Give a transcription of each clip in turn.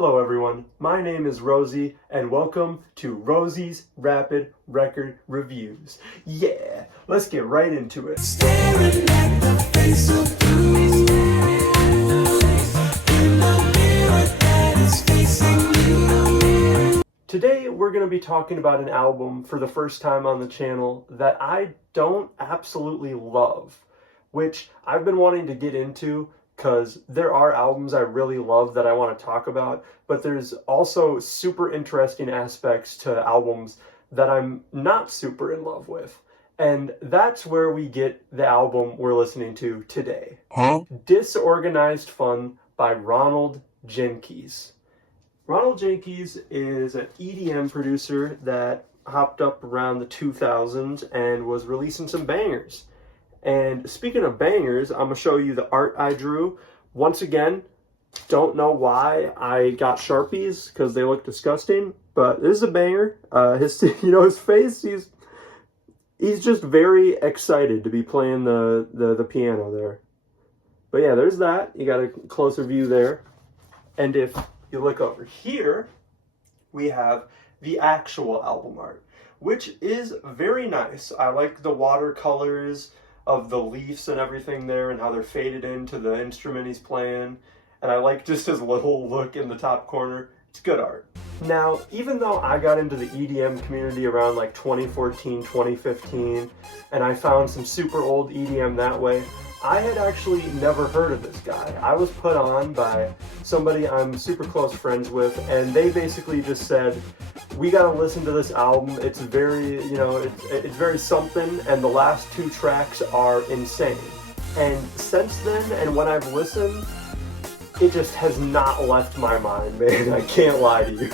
Hello everyone, my name is Rosie and welcome to Rosie's Rapid Record Reviews. Yeah, let's get right into it. Staring at the face of blue, in the mirror that is facing you. Today we're going to be talking about an album for the first time on the channel that I don't absolutely love, which I've been wanting to get into because there are albums I really love that I want to talk about, but there's also super interesting aspects to albums that I'm not super in love with. And that's where we get the album we're listening to today. Disorganized Fun by Ronald Jenkees. Ronald Jenkees is an EDM producer that hopped up around the 2000s and was releasing some bangers. And speaking of bangers, I'm going to show you the art I drew. Once again, don't know why I got Sharpies, because they look disgusting, but this is a banger. His face, he's just very excited to be playing the piano there. But yeah, there's that. You got a closer view there. And if you look over here, we have the actual album art, which is very nice. I like the watercolors of the leaves and everything there and how they're faded into the instrument he's playing. And I like just his little look in the top corner. It's good art. Now, even though I got into the EDM community around like 2014, 2015, and I found some super old EDM that way, I had actually never heard of this guy. I was put on by somebody I'm super close friends with, and they basically just said, we gotta listen to this album. It's very, it's very something, and the last two tracks are insane. And since then, and when I've listened, it just has not left my mind, man. I can't lie to you.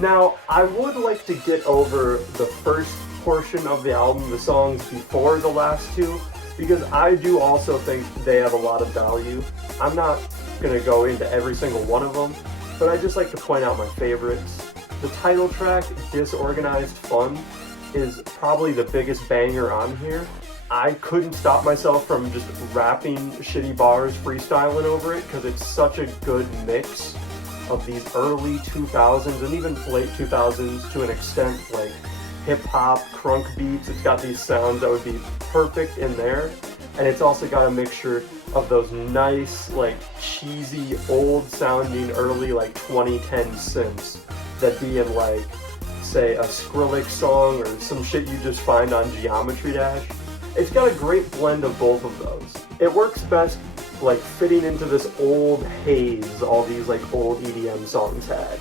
Now, I would like to get over the first portion of the album, the songs before the last two, because I do also think they have a lot of value. I'm not gonna go into every single one of them, but I just like to point out my favorites. The title track, Disorganized Fun, is probably the biggest banger on here. I couldn't stop myself from just rapping shitty bars, freestyling over it, because it's such a good mix of these early 2000s and even late 2000s to an extent, like hip-hop, crunk beats. It's got these sounds that would be perfect in there, and it's also got a mixture of those nice, like, cheesy, old-sounding early, like, 2010 synths that be in, like, say, a Skrillex song or some shit you just find on Geometry Dash. It's got a great blend of both of those. It works best, like, fitting into this old haze all these, like, old EDM songs had.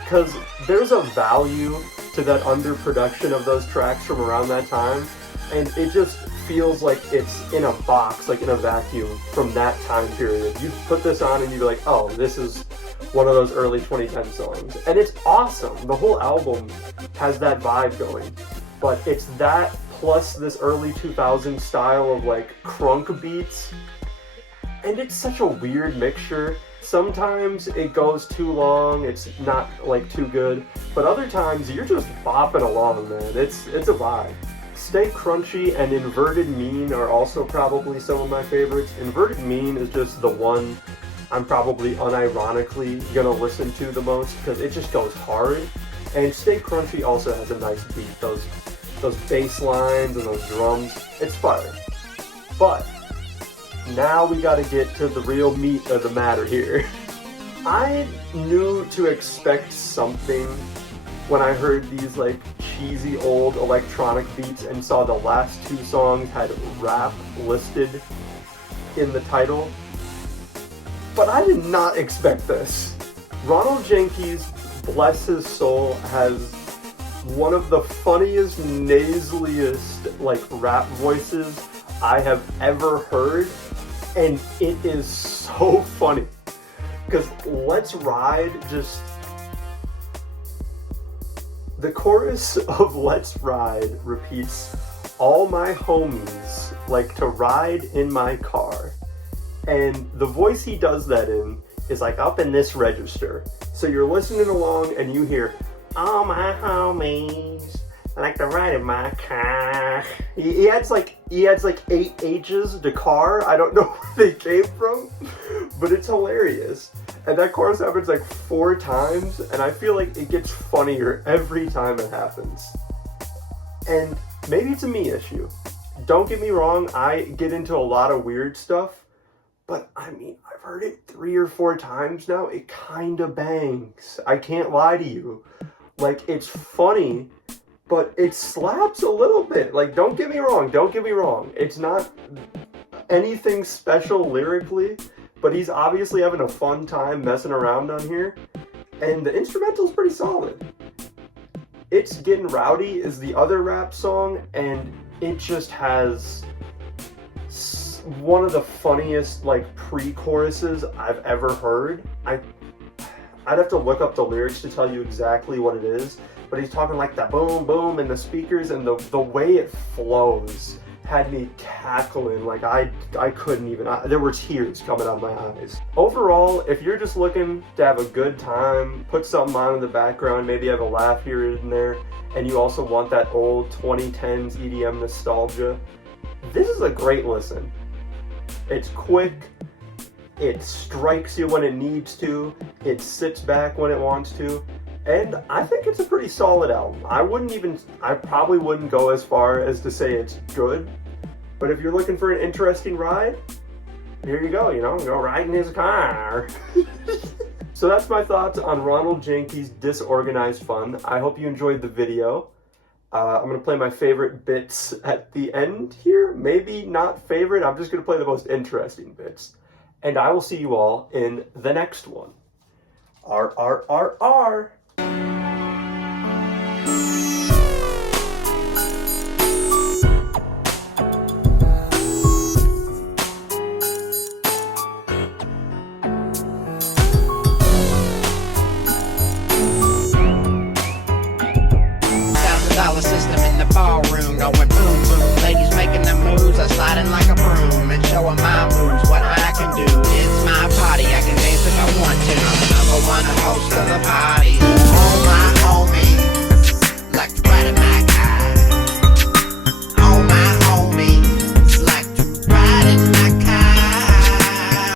Because there's a value to that underproduction of those tracks from around that time, and it just feels like it's in a box, like in a vacuum from that time period. You put this on and you'd be like, oh, this is one of those early 2010 songs. And it's awesome. The whole album has that vibe going. But it's that plus this early 2000s style of like crunk beats. And it's such a weird mixture. Sometimes it goes too long, it's not like too good, but other times you're just bopping along, man. It's a vibe. Stay Crunchy and Inverted Mean are also probably some of my favorites. Inverted Mean is just the one I'm probably unironically gonna listen to the most because it just goes hard. And Stay Crunchy also has a nice beat, those bass lines and those drums. It's fire. But now we gotta get to the real meat of the matter here. I knew to expect something when I heard these like cheesy old electronic beats and saw the last two songs had rap listed in the title. But I did not expect this. Ronald Jenkees, bless his soul, has one of the funniest, nasaliest like rap voices I have ever heard. And it is so funny, because Let's Ride the chorus of Let's Ride repeats, all my homies like to ride in my car. And the voice he does that in is like up in this register. So you're listening along and you hear, all my homies like to ride in my car. He adds like 8 H's to car. I don't know where they came from, but it's hilarious. And that chorus happens like 4 times, and I feel like it gets funnier every time it happens. And maybe it's a me issue. Don't get me wrong, I get into a lot of weird stuff, but I mean, I've heard it 3 or 4 times now. It kind of bangs. I can't lie to you. Like, it's funny, but it slaps a little bit. Like, don't get me wrong. It's not anything special lyrically, but he's obviously having a fun time messing around on here, and the instrumental's pretty solid. It's Getting Rowdy is the other rap song, and it just has one of the funniest, like, pre-choruses I've ever heard. I'd have to look up the lyrics to tell you exactly what it is, but he's talking like the boom, boom, and the speakers, and the way it flows had me cackling. Like, I couldn't even, there were tears coming out of my eyes. Overall, if you're just looking to have a good time, put something on in the background, maybe have a laugh here and there, and you also want that old 2010s EDM nostalgia, this is a great listen. It's quick, it strikes you when it needs to, it sits back when it wants to, and I think it's a pretty solid album. I probably wouldn't go as far as to say it's good, but if you're looking for an interesting ride, here you go, go ride in his car. So that's my thoughts on Ronald Jenkees' Disorganized Fun. I hope you enjoyed the video. I'm going to play my favorite bits at the end here. Maybe not favorite, I'm just going to play the most interesting bits. And I will see you all in the next one. RRRR.